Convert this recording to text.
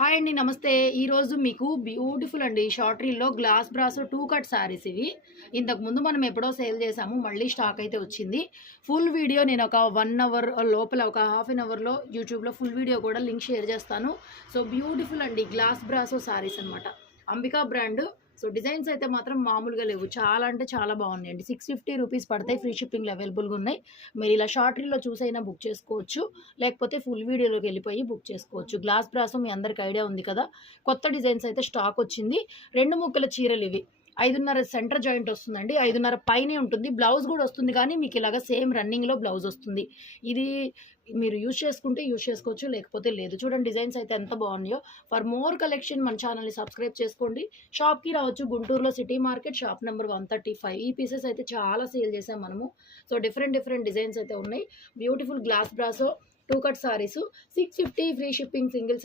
Hi అండి, నమస్తే. ఈరోజు మీకు బ్యూటిఫుల్ అండి షార్ట్ రీల్లో గ్లాస్ బ్రాస్ 2 కట్ శారీస్ ఇవి. ఇంతకుముందు మనం ఎప్పుడో సేల్ చేసాము, మళ్ళీ స్టాక్ అయితే వచ్చింది. ఫుల్ వీడియో నేను ఒక 1 అవర్ లోపల, ఒక హాఫ్ అన్ అవర్లో యూట్యూబ్లో ఫుల్ వీడియో కూడా లింక్ షేర్ చేస్తాను. సో బ్యూటిఫుల్ అండి గ్లాస్ బ్రాసో శారీస్ అనమాట. అంబికా బ్రాండ్. సో డిజైన్స్ అయితే మాత్రం మామూలుగా లేవు, చాలా అంటే చాలా బాగున్నాయండి. 650 రూపీస్ పడతాయి, ఫ్రీ షిప్పింగ్లో అవైలబుల్గా ఉన్నాయి. మీరు ఇలా షార్ట్ రీల్లో చూసైనా బుక్ చేసుకోవచ్చు, లేకపోతే ఫుల్ వీడియోలోకి వెళ్ళిపోయి బుక్ చేసుకోవచ్చు. గ్లాస్ బ్రాస్ మీ అందరికి ఐడియా ఉంది కదా. కొత్త డిజైన్స్ అయితే స్టాక్ వచ్చింది. 2 ముక్కల చీరలు ఇవి. 5.5 సెంటర్ జాయింట్ వస్తుందండి, 5.5 పైనే ఉంటుంది. బ్లౌజ్ కూడా వస్తుంది, కానీ మీకు ఇలాగ సేమ్ రన్నింగ్లో బ్లౌజ్ వస్తుంది. ఇది మీరు యూజ్ చేసుకుంటే యూజ్ చేసుకోవచ్చు, లేకపోతే లేదు. చూడండి డిజైన్స్ అయితే ఎంత బాగున్నాయో. ఫర్ మోర్ కలెక్షన్ మన ఛానల్ని సబ్స్క్రైబ్ చేసుకోండి. షాప్కి రావచ్చు, గుంటూరులో సిటీ మార్కెట్, షాప్ నెంబర్ 135. ఈ పీసెస్ అయితే చాలా సేల్ చేసాం మనము. సో డిఫరెంట్ డిజైన్స్ అయితే ఉన్నాయి. Beautiful glass brasso 2 cut saris 650, free shipping, single